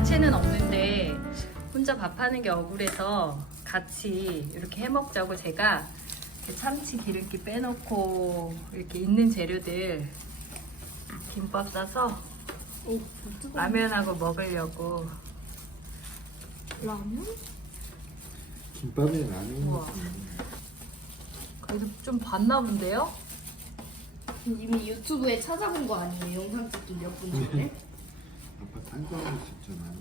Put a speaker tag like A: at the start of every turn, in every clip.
A: 야채는 없는데 혼자 밥하는 게 억울해서 같이 이렇게 해먹자고 제가 참치 기름기 빼놓고 이렇게 있는 재료들 김밥 싸서 라면하고 먹으려고.
B: 라면?
C: 김밥에 라면.
A: 우와. 그래도 좀 봤나 본데요?
B: 이미 유튜브에 찾아본 거 아니에요? 영상 찍기 몇 분 전에?
C: 아빠 탄수화물 진짜 많이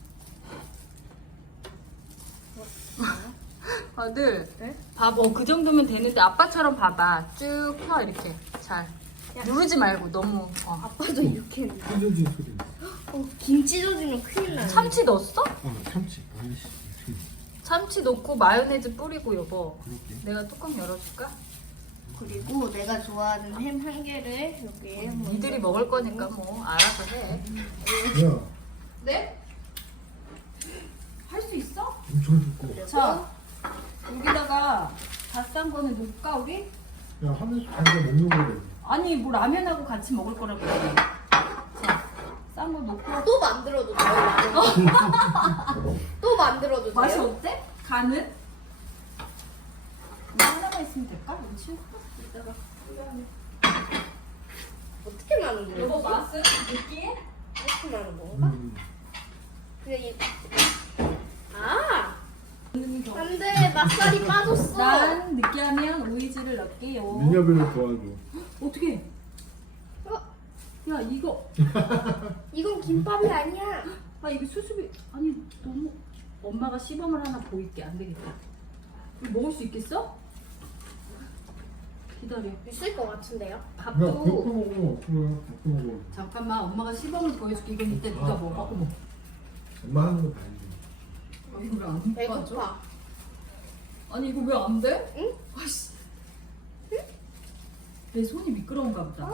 C: 먹어.
A: 아들,
B: 네?
A: 봐봐. 그 정도면 되는데 아빠처럼 봐봐. 쭉 펴 이렇게 잘. 누르지 말고 너무.
B: 아빠도 이렇게 했는데.
C: 찢어진 소리.
B: 김치 젖으면 큰일 나요.
A: 참치 넣었어?
C: 참치. 아이씨.
A: 참치 넣고 마요네즈 뿌리고 여보.
C: 그렇게.
A: 내가 뚜껑 열어줄까?
B: 그리고 내가 좋아하는 햄 한 개를 여기에
A: 니들이 먹을 거니까 뭐 알아서 해.
C: 야,
A: 네? 할 수 있어?
C: 엄청 두꺼워.
A: 자, 여기다가 다 싼 거는 넣을까 우리?
C: 야, 하면서 자기가 먹는 거래.
A: 아니 뭐 라면하고 같이 먹을 거라고 그래. 자, 싼 거 넣고.
B: 또 만들어도 돼요? 또 만들어도 돼요?
A: 맛이 어때? 간은? 이거 하나만 있으면 될까? 이거 치울까? 이따가.
B: 어떻게 나는 거예요?
A: 여보 맛은 느끼해?
B: 어떻게 나는 건가? 그냥 이... 아! 안돼 맛살이 빠졌어.
A: 난 느끼하면 오이지를 넣을게요.
C: 미녀별로 도와줘.
A: 어떻게?
B: 어?
A: 야 이거
B: 이건 김밥이 아니야.
A: 아 이게 수습이 아니 너무 엄마가 시범을 하나 보일게. 안 되겠다. 이거 먹을 수 있겠어? 기다려.
B: 있을 것 같은데요?
C: 야,
A: 밥도
C: 볶아 먹으면 어떡해. 볶아 먹어.
A: 잠깐만 엄마가 시범을 보여줄게. 이건 이때 네가 먹어. 어머.
C: 엄마 하는 거 봐야지.
A: 이거 왜 안 빠져?
B: 배고파.
A: 아니 이거 왜 안 돼?
B: 응?
A: 아씨. 내 손이 미끄러운가 보다.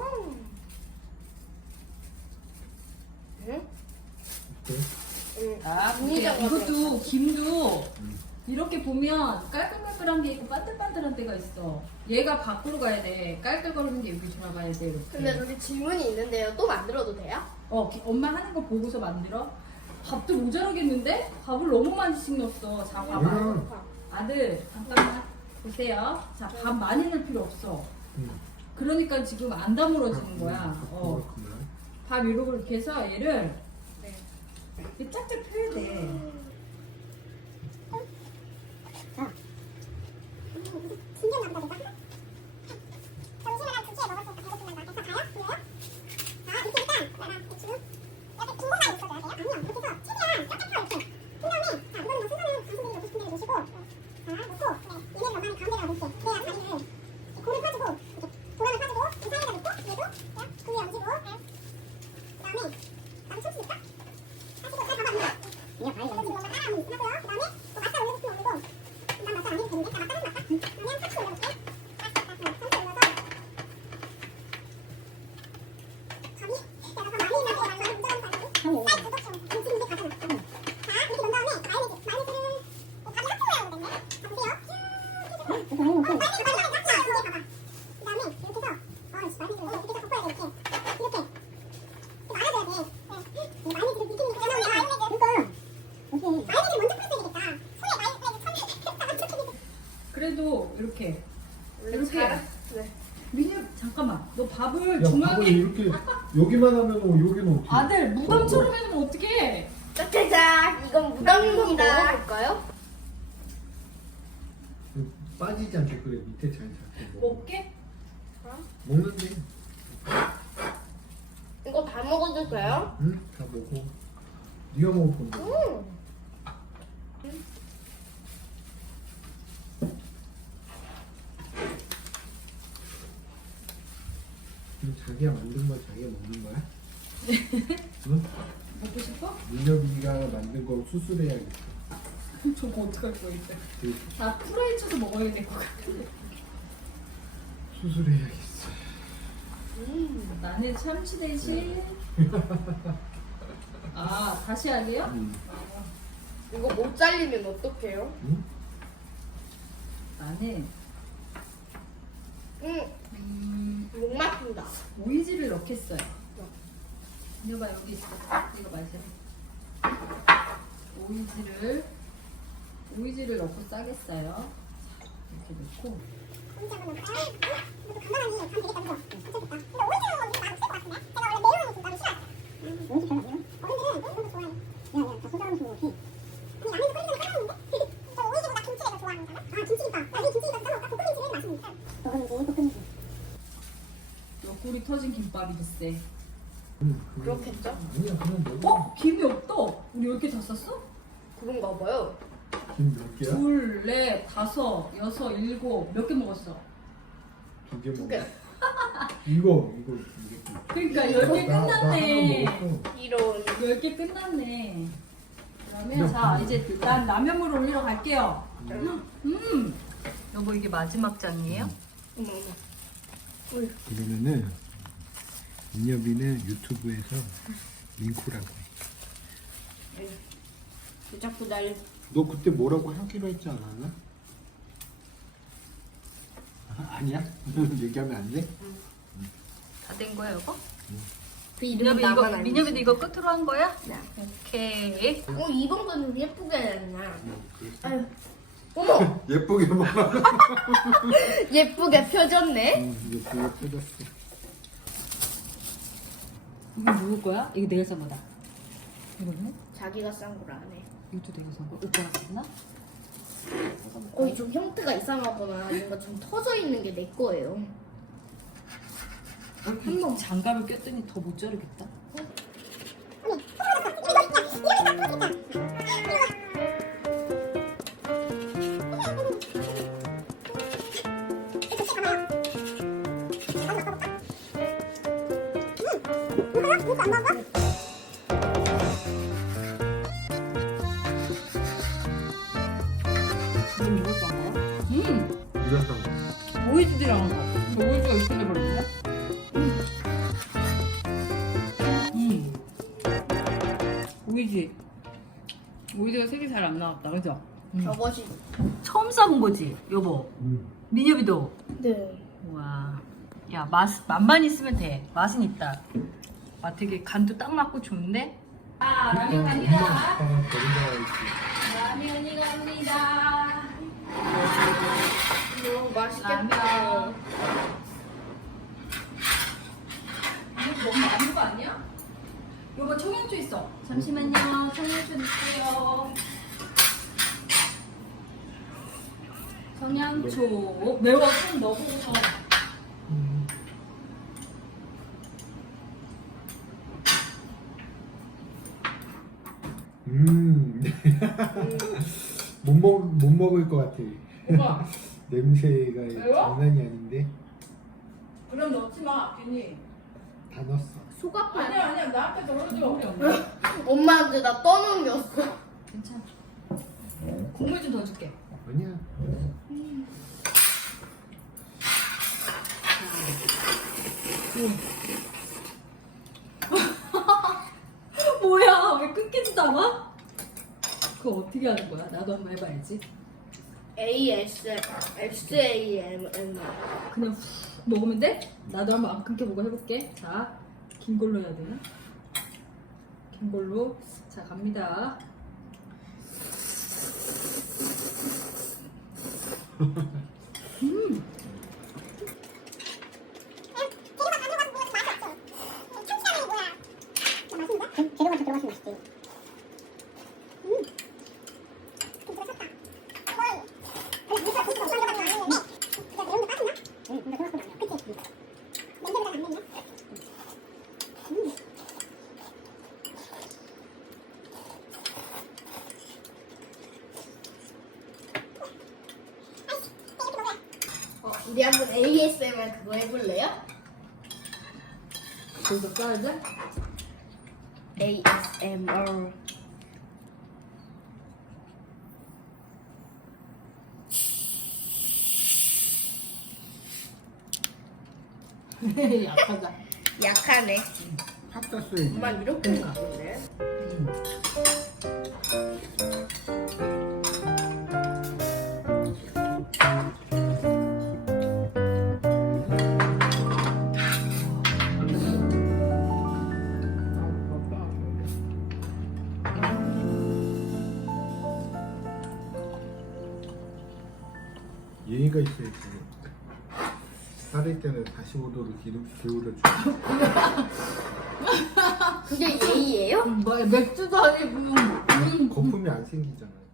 B: 응?
C: 그래?
B: 응.
A: 아, 근데
B: 분리장
A: 이것도 김도 이렇게 보면 깔끔깔끔한 게 있고 반들반들한 데가 있어. 얘가 밖으로 가야 돼. 깔깔거리는 게 여기 들어가야 돼. 이렇게.
B: 근데 저기 질문이 있는데요. 또 만들어도 돼요?
A: 엄마 하는 거 보고서 만들어? 밥도 모자라겠는데? 밥을 너무 많이씩 넣었어. 자, 봐봐.
C: 응.
A: 아들, 잠깐만 보세요. 자, 밥 많이 넣을 필요 없어.
C: 응.
A: 그러니까 지금 안 다물어지는 거야.
C: 그렇구나.
A: 밥 이렇게 해서 얘를
B: 네.
A: 이렇게 짝짝 펴야 돼. 그래도 이렇게
B: 네.
A: 민유 잠깐만 너 밥을
C: 야, 밥을
A: 중앙에
C: 이렇게 여기만 하면 여기는 어떻게?
A: 아들 무덤처럼 해놓으면 어떡해.
B: 짜자잔 이건 무덤입니다. 먹어볼까요?
C: 빠지지 않게 그래 밑에 잘 잡고 먹어.
A: 먹게?
C: 먹는데.
B: 이거 다 먹어도 돼요?
C: 응? 다 먹어. 네가 먹을 건데. 그럼 자기가 만든 거 자기가 먹는 거야? 응?
A: 먹고 싶어?
C: 민혁이가 만든 거 수술해야겠어.
A: 저거 어떡할 거야 이제.
C: 그
A: 다 프라이 쳐서 먹어야 될 것 같아.
C: 수술해야겠어.
A: 나는 참치 대신 아 다시 하게요?
C: 응.
B: 이거 못 잘리면 어떡해요?
C: 응?
A: 나는
B: 목 막힌다.
A: 오이지를 넣겠어요. 이거 봐 여기 있어. 이거 마셔. 오이지를 넣고 싸겠어요. 이렇게 넣고. 옆구리 터진 김밥이 됐어.
B: 그렇겠죠?
C: 아니야 그냥 먹어.
A: 김이 없다. 우리 10개 다 쌌어?
B: 그런가 봐요.
C: 김몇 개야?
A: 둘, 넷, 다섯, 여섯, 일곱. 몇 개 먹었어?
C: 2개 먹어.
B: 2개.
C: 이거
A: 그러니까 10개 끝났네.
B: 이런.
A: 10개 끝났네. 그러면 자 이제 일단 라면물 올리러 갈게요. 여보 이게 마지막 장이에요?
B: 어머 어머.
C: 그러면은 민엽이는 유튜브에서 민코라고 해.
B: 왜 자꾸 날
C: 너 그때 뭐라고 하기로 했지 않았나? 아니야? 얘기하면 안 돼?
A: 다 된 거야 여보?
B: 그 이름 나만 알고
A: 민엽이도 이거 끝으로 한 거야?
B: 네.
A: 오케이.
B: 이번 거는 예쁘게 해야겠나? 아유. 어머!
C: 예쁘게 먹어.
B: 예쁘게 펴졌네.
C: 예쁘게 펴졌어.
A: 이거 누구 거야? 이거 내가 산 거다. 이거는?
B: 자기가 싼 걸 안 해.
A: 이것도 내가 산 거? 오빠가 샀나?
B: 좀 형태가 이상하거나 뭔가 좀 터져 있는 게 내 거예요.
A: 한번 장갑을 꼈더니 더 못 자르겠다.
C: 이랬던
A: 오이지랑 한 거. 오이지가 이렇게 돼버렸네. 오이지가 색이 잘 안 나왔다, 그죠?
B: 저것이.
A: 처음 싸본 거지, 여보. 민엽이도.
B: 네.
A: 와, 야 맛만 있으면 돼. 맛은 있다. 되게 간도 딱 맞고 좋은데. 라면
C: 엄마
A: 갑니다.
C: 아빠가 버리다가 있지.
A: 라면이 갑니다.
B: 너무 맛있겠다.
A: 라면. 이거 너무 많은 거 아니야? 여보 청양초 있어. 잠시만요. 청양초 넣을게요. 청양초. 매워 좀 넣어서.
C: 못 먹을 것 같아.
A: 오빠.
C: 냄새가
A: 매워?
C: 장난이 아닌데.
A: 그럼 넣지 마, 괜히.
C: 다 넣었어.
B: 속 아파.
A: 아니야, 나한테 덜어줘.
B: 엄마한테 나 떠넘겼어.
A: 괜찮아. 국물 좀 더 줄게.
C: 아니야.
A: 뭐야, 왜 끊기지도 않아? 그거 어떻게 하는 거야? 나도 한번 해봐야지.
B: SAMM.
A: 그냥 후 먹으면 돼? 나도 한번 안 끊겨보고 해볼게. 자, 긴 걸로 해야 되나? 긴 걸로. 자, 갑니다.
D: 재료가 더 들어갔으면 맛있지.
B: 우리 한번 ASMR 그거 해볼래요?
A: 거기서 써야 돼?
B: ASMR.
A: 약하다.
B: 약하네.
C: 팥 떴어야지.
B: 엄마 이렇게 먹는데?
C: 예의가 있어야지. 따를 때는 45도로 기울여줘.
B: 그게 예의예요?
A: 뭐 맥주도 아니고
C: 거품이 안 생기잖아.